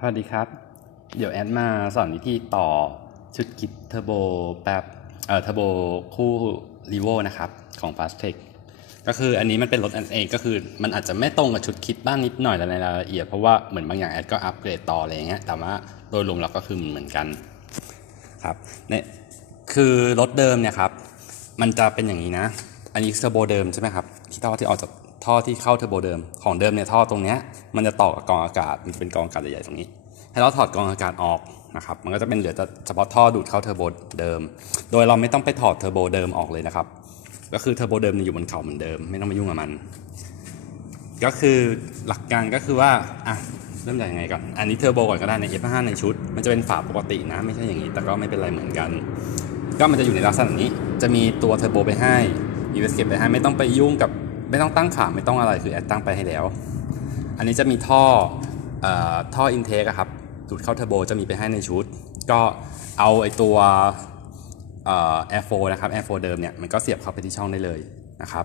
สวัสดีครับ เดี๋ยวแอดมาสอนวิธีต่อชุดกิฟเทอร์โบแบบเอ่อเทอร์โบคู่รีโวนะครับ ของ Fast Tech ก็คืออันนี้มันเป็นรถอันเองก็คือมันอาจจะไม่ตรงกับชุดคิดบ้างนิดหน่อยในรายละเอียด เพราะว่าเหมือนบางอย่างแอดก็อัปเกรดต่ออะไรอย่างเงี้ยแต่ว่าโดยรวมเราก็คือเหมือนกันครับเนี่ยคือรถเดิมเนี่ยครับ มันจะเป็นอย่างนี้นะ อันนี้เทอร์โบเดิมใช่ไหมครับที่ท่อที่ออกจาก ท่อที่เข้าเทอร์โบเดิมของเดิมเนี่ยท่อตรงเนี้ยมันจะต่อกับกองอากาศมันจะเป็นกองอากาศใหญ่ๆตรงนี้ ให้เราถอดกองอากาศออกนะครับมันก็จะเป็นเหลือเฉพาะท่อดูดเข้าเทอร์โบเดิม โดยเราไม่ต้องไปถอดเทอร์โบเดิมออกเลยนะครับ ก็คือเทอร์โบเดิมอยู่บนเขาเหมือนเดิม ไม่ต้องมายุ่งกับมัน ก็คือหลักการก็คือว่าอะเริ่มจากยังไงก่อน อันนี้เทอร์โบก่อนก็ได้ใน F5 ในชุด มันจะเป็นฝาปกตินะ ไม่ใช่อย่างนี้ แต่ก็ไม่เป็นไรเหมือนกัน ก็มันจะอยู่ในลักษณะนี้ จะมีตัวเทอร์โบไปให้มีเวสเก็ตไปให้ ไม่ต้องไปยุ่งกับ ไม่ต้องตั้งขาไม่ต้องอะไรคือแอดตั้งไปให้แล้ว อันนี้จะมีท่ออท่ออินเทคครับดูดเข้าเทอร์โบจะมีไปให้ในชุด ก็เอาไอตัวเอ่อ Air 4นะครับ Air 4เดิมเนี่ยมันก็เสียบเข้าไปที่ช่องได้เลยนะครับ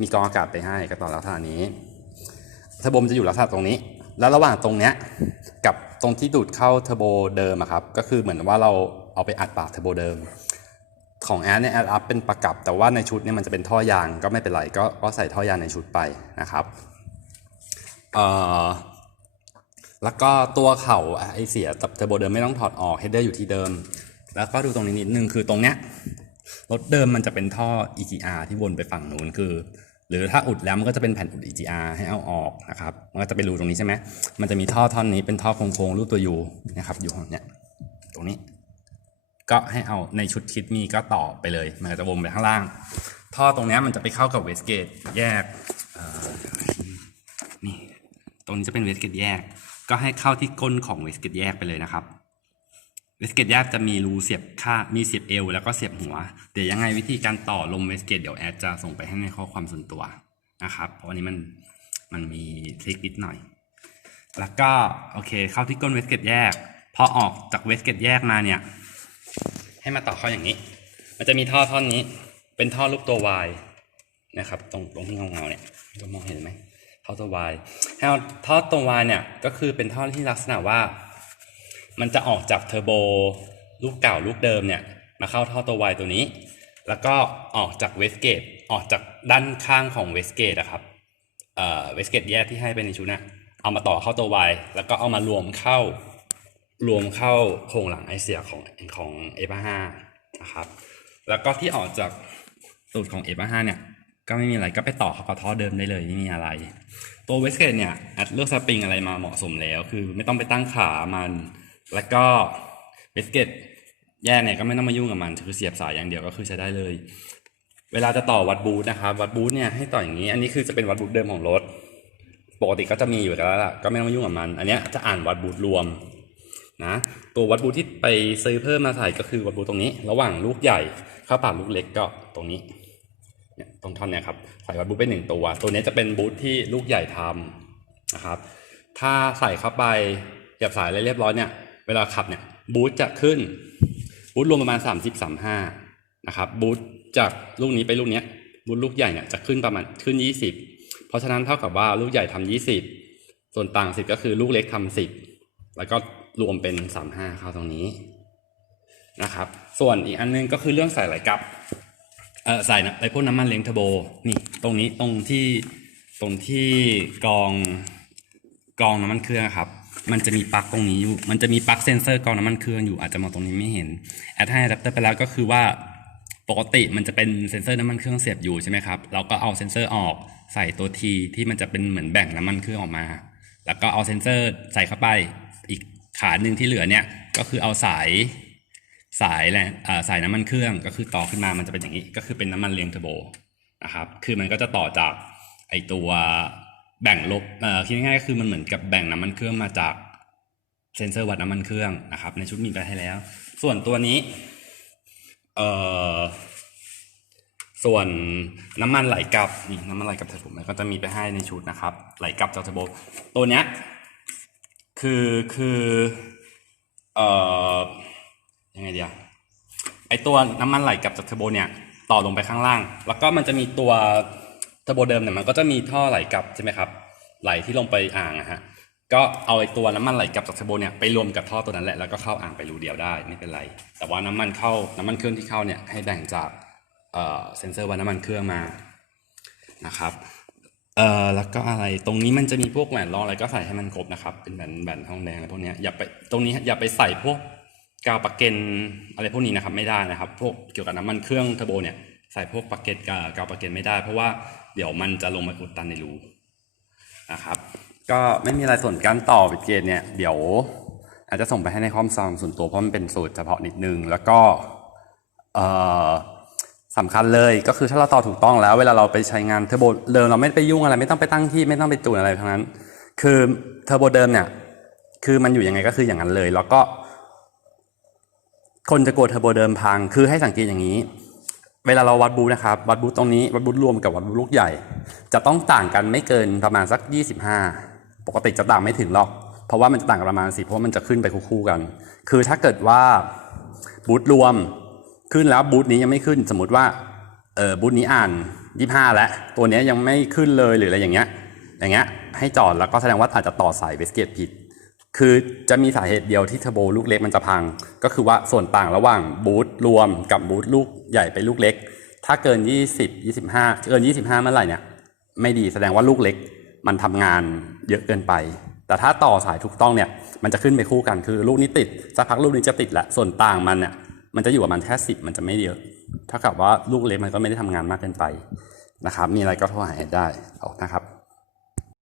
มีกรองอากาศไปให้ก็ต่อลักษณะนี้เทอร์โบมันจะอยู่ลักษณะตรงนี้ แล้วระหว่างตรงเนี้ยกับตรงที่ดูดเข้าเทอร์โบเดิมครับก็คือเหมือนว่าเราเอาไปอัดปากเทอร์โบเดิม ของแอดเนี่ยแอดอัพเป็นประกับ แต่ว่าในชุดเนี่ยมันจะเป็นท่อยางก็ไม่เป็นไรก็ก็ใส่ท่อยางในชุดไปนะครับเอ่อแล้วก็ตัวเข่าอะไอเสียเทอร์โบเดิมไม่ต้องถอดออกเฮดเดอร์อยู่ที่เดิม แล้วก็ดูตรงนี้นิดนึงคือตรงเนี้ยรถเดิมมันจะเป็นท่อ EGR ที่วนไปฝั่งนู้นคือ หรือถ้าอุดแล้วมันก็จะเป็นแผ่นอุด EGR ให้เอาออกนะครับมันก็จะเป็นรูตรงนี้ใช่ไหมมันจะมีท่อท่อนนี้เป็นท่อโค้งๆรูปตัวยูนะครับอยู่ของเนี้ยตรงนี้ ก็ให้เอาในชุดคิดมีก็ต่อไปเลย มันจะวงไปข้างล่าง ท่อตรงนี้มันจะไปเข้ากับเวสเกตแยกนี่ตรงนี้จะเป็นเวสเกตแยก ก็ให้เข้าที่ก้นของเวสเกตแยกไปเลยนะครับเวสเกตแยกจะมีรูเสียบค่ามีเสียบเอวแล้วก็เสียบหัว เดี๋ยวยังไงวิธีการต่อลมเวสเกตเดี๋ยวแอดจะส่งไปให้ในข้อความส่วนตัวนะครับ เพราะวันนี้มันมันมีทริคนิดหน่อย แล้วก็โอเคเข้าที่ก้นเวสเกตแยก พอออกจากเวสเกตแยกมาเนี่ย ให้มาต่อเข้าอย่างนี้ มันจะมีท่อท่อนนี้ เป็นท่อรูปตัว Y นะครับ ตรงตรงที่เงาเงาเนี่ยจะมองเห็นไหมท่อตัว Y ให้เอาท่อตัว Y เนี่ยก็คือเป็นท่อที่ลักษณะว่า มันจะออกจากเทอร์โบลูกเก่าลูกเดิมเนี่ยมาเข้าท่อตัว Y ตัวนี้ แล้วก็ออกจากเวสเกตออกจากด้านข้างของเวสเกตอะครับเอ่อเวสเกตแยกที่ให้ไปในชุดน่ะเอามาต่อเข้าตัว Y แล้วก็เอามารวมเข้า รวมเข้าโครงหลังไอเสียของของเอฟห้านะครับ แล้วก็ที่ออกจากสูตรของเอฟห้าเนี่ย ก็ไม่มีอะไรก็ไปต่อเข้ากับท่อเดิมได้เลยไม่มีอะไร ตัวเวสเกตเนี่ยแอดเลือกสปริงอะไรมาเหมาะสมแล้ว คือไม่ต้องไปตั้งขามัน แล้วก็เวสเกตแย่เนี่ยก็ไม่ต้องมายุ่งกับมันคือเสียบสายอย่างเดียวก็คือใช้ได้เลย เวลาจะต่อวัดบูทนะครับ วัดบูทเนี่ยให้ต่ออย่างนี้ อันนี้คือจะเป็นวัดบูทเดิมของรถ ปกติก็จะมีอยู่แล้วล่ะ ก็ไม่ต้องมายุ่งกับมัน อันนี้จะอ่านวัดบูทรวม นะตัววัดบูที่ไปซื้อเพิ่มมาใส่ก็คือวัดบูทตรงนี้ ระหว่างลูกใหญ่เข้าปากลูกเล็กก็ตรงนี้เนี่ยตรงท่อนเนี้ยครับใส่วัดบูทไปหนึ่งตัว ตัวนี้จะเป็นบูทที่ลูกใหญ่ทำนะครับ ถ้าใส่เข้าไปเสียบสายอะไรเรียบร้อยเนี่ยเวลาขับเนี่ยบูทจะขึ้นบูทรวมประมาณ 30 35นะครับบูทจากลูกนี้ไปลูกเนี้ยบูทลูกใหญ่เนี่ยจะขึ้นประมาณขึ้น 20 เพราะฉะนั้นเท่ากับว่าลูกใหญ่ทำ20 ส่วนต่าง 10 ก็คือลูกเล็กทำ10 แล้วก็ รวมเป็น 35 เข้าตรงนี้นะครับ ส่วนอีกอันนึงก็คือเรื่องใส่ไหลกลับเออใส่ไอพ่นน้ำมันเลี้ยงเทอร์โบนี่ตรงนี้ตรงที่ตรงที่กรองกรองน้ำมันเครื่องครับ มันจะมีปลั๊กตรงนี้อยู่ มันจะมีปลั๊กเซนเซอร์กรองน้ำมันเครื่องอยู่อาจจะมองตรงนี้ไม่เห็นแอดให้อะแดปเตอร์ไปแล้วก็คือว่าปกติมันจะเป็นเซนเซอร์น้ำมันเครื่องเสียบอยู่ใช่ไหมครับเราก็เอาเซนเซอร์ออกใส่ตัวทีที่มันจะเป็นเหมือนแบ่งน้ำมันเครื่องออกมา แล้วก็เอาเซนเซอร์ใส่เข้าไปอีก ขาหนึ่งที่เหลือเนี่ยก็คือเอาสายสายแหละอ่สายน้ำมันเครื่องก็คือต่อขึ้นมามันจะเป็นอย่างนี้ ก็คือเป็นน้ำมันเลี้ยงเทอร์โบนะครับคือมันก็จะต่อจากไอตัวแบ่งลบเอ่อคิดง่ายๆก็คือมันเหมือนกับแบ่งน้ำมันเครื่องมาจากเซนเซอร์วัดน้ำมันเครื่องนะครับในชุดมีไปให้แล้ว ส่วนตัวนี้เอ่อส่วนน้ำมันไหลกลับนี่น้ำมันไหลกลับเทอร์โบมันก็จะมีไปให้ในชุดนะครับไหลกลับจากเทอร์โบตัวเนี้ย คือคือเอ่อยังไงเดียวไอตัวน้ำมันไหลกลับจากเทอร์โบเนี่ยต่อลงไปข้างล่าง แล้วก็มันจะมีตัวเทอร์โบเดิมเนี่ยมันก็จะมีท่อไหลกลับใช่ไหมครับ ไหลที่ลงไปอ่างอะฮะก็เอาไอตัวน้ำมันไหลกลับจากเทอร์โบเนี่ยไปรวมกับท่อตัวนั้นแหละแล้วก็เข้าอ่างไปรูเดียวได้ไม่เป็นไร แต่ว่าน้ำมันเข้าน้ำมันเครื่องที่เข้าเนี่ยให้แบ่งจากเอ่อเซนเซอร์วัดน้ำมันเครื่องมานะครับ เอ่อแล้วก็อะไรตรงนี้มันจะมีพวกแหวนรองอะไรก็ใส่ให้มันครบนะครับ เป็นแหวนแหวนทองแดงอะไรพวกเนี้ยอย่าไปตรงนี้อย่าไปใส่พวกกาวปากเกนอะไรพวกนี้นะครับไม่ได้นะครับ พวกเกี่ยวกับน้ำมันเครื่องเทอร์โบเนี่ยใส่พวกปากเกตกากาวปากเกนไม่ได้ เพราะว่าเดี๋ยวมันจะลงมาอุดตันในรูนะครับ ก็ไม่มีอะไรส่วนการต่อบิตเกตเนี่ยเดี๋ยว อาจจะส่งไปให้ในคอมซองส่วนตัวเพราะมันเป็นสูตรเฉพาะนิดนึงแล้วก็เอ่อ สำคัญเลยก็คือถ้าเราต่อถูกต้องแล้ว เวลาเราไปใช้งานเทอร์โบเดิมเราไม่ไปยุ่งอะไร ไม่ต้องไปตั้งที่ไม่ต้องไปจูนอะไรทั้งนั้น คือเทอร์โบเดิมเนี่ยคือมันอยู่ยังไงก็คืออย่างนั้นเลย แล้วก็ คนจะกลัวเทอร์โบเดิมพัง คือให้สังเกตอย่างนี้ เวลาเราวัดบูนะครับ วัดบูตรงนี้วัดบูรวมกับวัดบูลูกใหญ่ จะต้องต่างกันไม่เกินประมาณสัก 25 ปกติจะต่างไม่ถึงหรอก เพราะว่ามันจะต่างกันประมาณสิเพราะมันจะขึ้นไปคู่ๆกัน คือถ้าเกิดว่าบูทรวม ขึ้นแล้วบูทนี้ยังไม่ขึ้น สมมติว่าเออบูทนี้อ่าน25แล้วตัวนี้ยังไม่ขึ้นเลยหรืออะไรอย่างเงี้ย อย่างเงี้ยให้จอดแล้วก็แสดงว่าอาจจะต่อสายเวสเกตผิด คือจะมีสาเหตุเดียวที่เทอร์โบลูกเล็กมันจะพัง ก็คือว่าส่วนต่างระหว่างบูทรวมกับบูทลูกใหญ่ไปลูกเล็ก ถ้าเกิน 20 25 เกิน 25 เมื่อไหร่เนี่ยไม่ดีแสดงว่าลูกเล็กมันทำงานเยอะเกินไป แต่ถ้าต่อสายถูกต้องเนี่ยมันจะขึ้นไปคู่กันคือลูกนี้ติดสักพักลูกนี้จะติดละส่วนต่างมันเนี่ย มันจะอยู่ประมาณแค่สิบมันจะไม่เยอะเท่ากับว่าลูกเล็กมันก็ไม่ได้ทำงานมากเกินไปนะครับ มีอะไรก็โทรหาแอดได้ออนะครับ